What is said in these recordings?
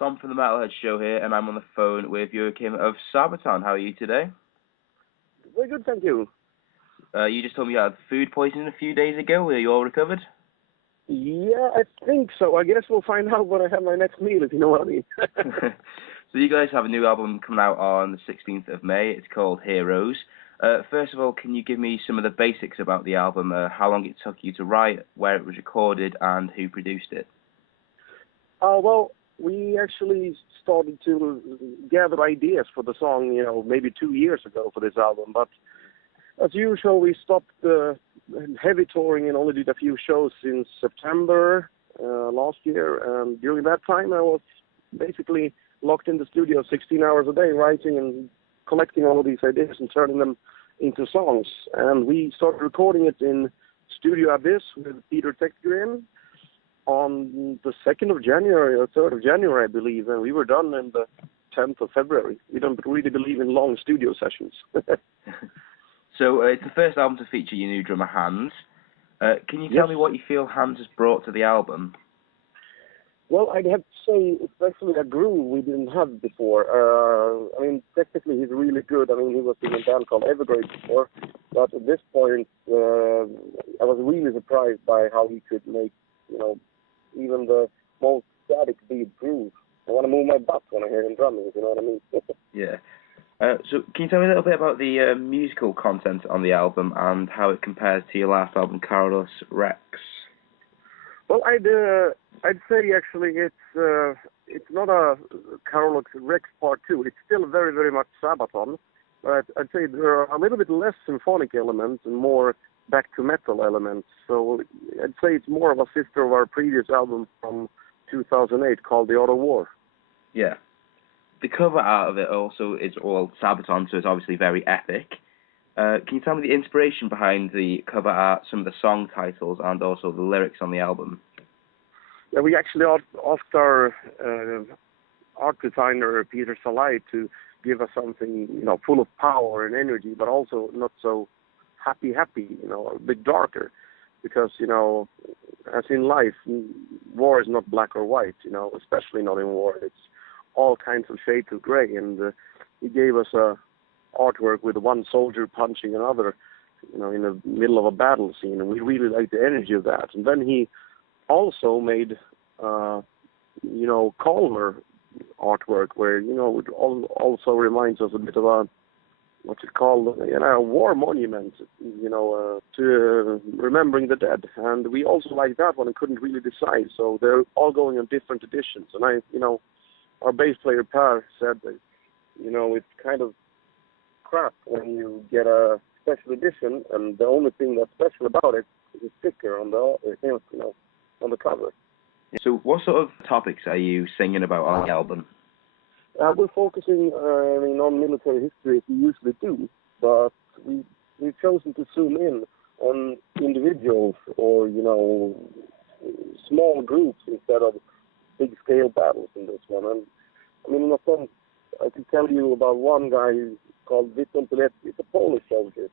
Tom from the Metalheadz show here, and I'm on the phone with Joakim of Sabaton. How are you today? Very good, thank you. You just told me you had food poisoning a few days ago. Are you all recovered? Yeah, I think so. I guess we'll find out when I have my next meal, if you know what I mean. So you guys have a new album coming out on the 16th of May. It's called Heroes. First of all, can you give me some of the basics about the album, how long it took you to write, where it was recorded, and who produced it? Well, we actually started to gather ideas for the song, maybe 2 years ago for this album. But as usual, we stopped heavy touring and only did a few shows since September last year. And during that time, I was basically locked in the studio 16 hours a day, writing and collecting all of these ideas and turning them into songs. And we started recording it in Studio Abyss with Peter Tekgren on the 2nd of January or 3rd of January, I believe, and we were done in the 10th of February. We don't really believe in long studio sessions. So it's the first album to feature your new drummer, Hans. Can you tell me what you feel Hans has brought to the album? Well, I'd have to say it's actually a groove we didn't have before. Technically he's really good. He was in a band called Evergrey before, but at this point I was really surprised by how he could make, even the most static beat groove. I want to move my butt when I hear him drumming, if you know what I mean. Yeah. So can you tell me a little bit about the musical content on the album and how it compares to your last album, Carolus Rex? Well, I'd say actually it's not a Carolus Rex Part 2. It's still very, very much Sabaton, but I'd say there are a little bit less symphonic elements and more back to metal elements. So I'd say it's more of a sister of our previous album from 2008 called The Art of War. Yeah. The cover art of it also is all Sabaton, so it's obviously very epic. Can you tell me the inspiration behind the cover art, some of the song titles, and also the lyrics on the album? Yeah, we actually asked our art designer, Peter Salai, to give us something, full of power and energy, but also not so happy, a bit darker. Because, as in life, war is not black or white, especially not in war. It's all kinds of shades of gray. And he gave us a artwork with one soldier punching another, in the middle of a battle scene. And we really liked the energy of that. And then he also made, calmer artwork where, it also reminds us a bit of a, what's it called, a war monument, to remembering the dead. And we also liked that one and couldn't really decide. So they're all going on different editions. And our bass player Per said that, it's kind of crap when you get a special edition and the only thing that's special about it is a sticker on the cover. So what sort of topics are you singing about on the album? We're focusing on military history as we usually do, but we've chosen to zoom in on individuals or, small groups instead of big-scale battles in this one. And, in a sense, I can tell you about one guy called Witold Pilecki. He's a Polish soldier,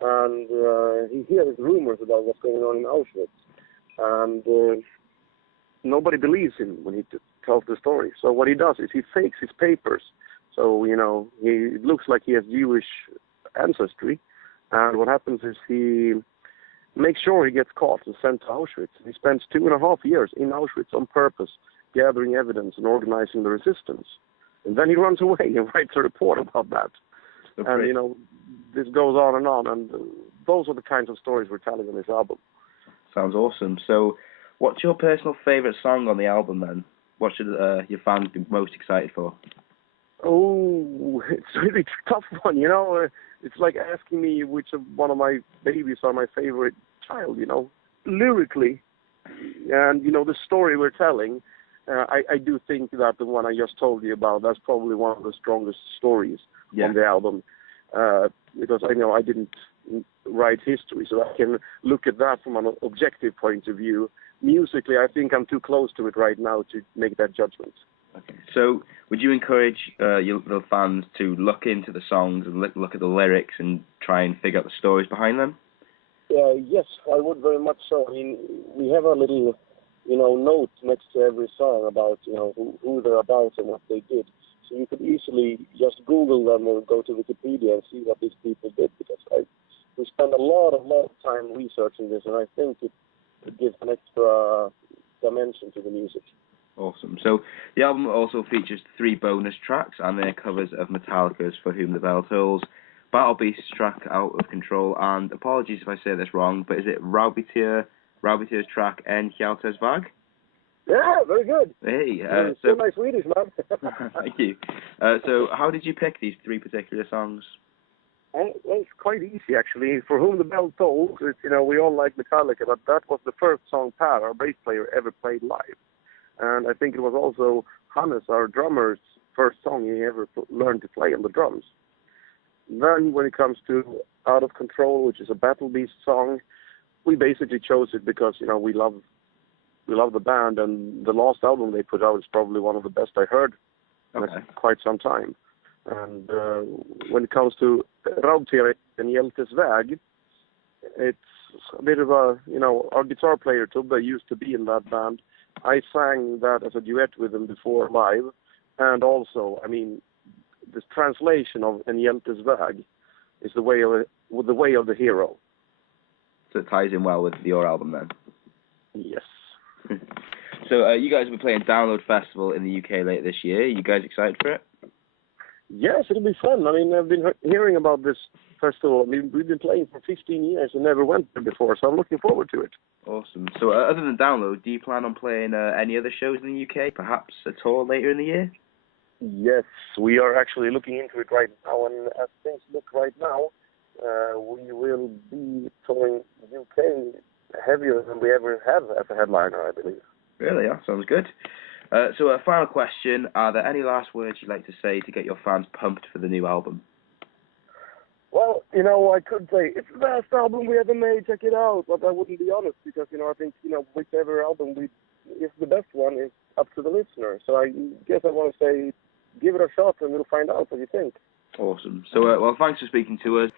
and he hears rumors about what's going on in Auschwitz, and nobody believes him when he tells the story. So what he does is he fakes his papers. So, it looks like he has Jewish ancestry, and what happens is he makes sure he gets caught and sent to Auschwitz. He spends 2.5 years in Auschwitz on purpose, gathering evidence and organizing the resistance. And then he runs away and writes a report about that. Okay. And, this goes on, and those are the kinds of stories we're telling on this album. Sounds awesome. So what's your personal favorite song on the album, then? What should your fans be most excited for? Oh, it's a really tough one, It's like asking me which of one of my babies are my favorite child, lyrically. And, the story we're telling, I do think that the one I just told you about, that's probably one of the strongest stories on the album. Because I didn't write history, so I can look at that from an objective point of view. Musically, I think I'm too close to it right now to make that judgment. Okay. So would you encourage the fans to look into the songs and look at the lyrics and try and figure out the stories behind them? Yes, I would very much so. We have a little notes next to every song about, who they're about and what they did. So you could easily just Google them or go to Wikipedia and see what these people did, because we spend a lot of time researching this, and I think it gives an extra dimension to the music. Awesome. So the album also features 3 bonus tracks and their covers of Metallica's For Whom the Bell Tolls, Battle Beast's track Out of Control, and apologies if I say this wrong, but is it Raubitier's track En Hjältes Väg? Yeah, very good. Hey, so my Swedish, man. Thank you. So how did you pick these 3 particular songs? Well, it's quite easy, actually. For Whom the Bell Tolls, it's, we all like Metallica, but that was the first song Per, our bass player, ever played live. And I think it was also Hannes, our drummer's first song he ever learned to play on the drums. Then when it comes to Out of Control, which is a Battle Beast song, we basically chose it because, we love the band, and the last album they put out is probably one of the best I heard in quite some time. And when it comes to Raubtier and Hjältes Väg, it's a bit of a, our guitar player Tubbe used to be in that band. I sang that as a duet with him before live, and also, this translation of En Hjältes Väg is the way of the hero. So it ties in well with your album then? Yes. So you guys will be playing Download Festival in the UK later this year. You guys excited for it? Yes, it'll be fun. I've been hearing about this festival. We've been playing for 15 years and never went there before, so I'm looking forward to it. Awesome. So other than Download, do you plan on playing any other shows in the UK, perhaps at all later in the year? Yes, we are actually looking into it right now, and as things look right now, we will be touring UK heavier than we ever have as a headliner, I believe. Really? Yeah, sounds good. So a final question, are there any last words you'd like to say to get your fans pumped for the new album? Well, I could say, it's the best album we ever made, check it out, but I wouldn't be honest, because, I think, whichever album is the best one is up to the listener. So I guess I want to say, give it a shot and we'll find out what you think. Awesome. So, well, thanks for speaking to us.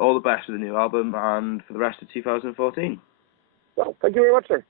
All the best for the new album and for the rest of 2014. Well, thank you very much, sir.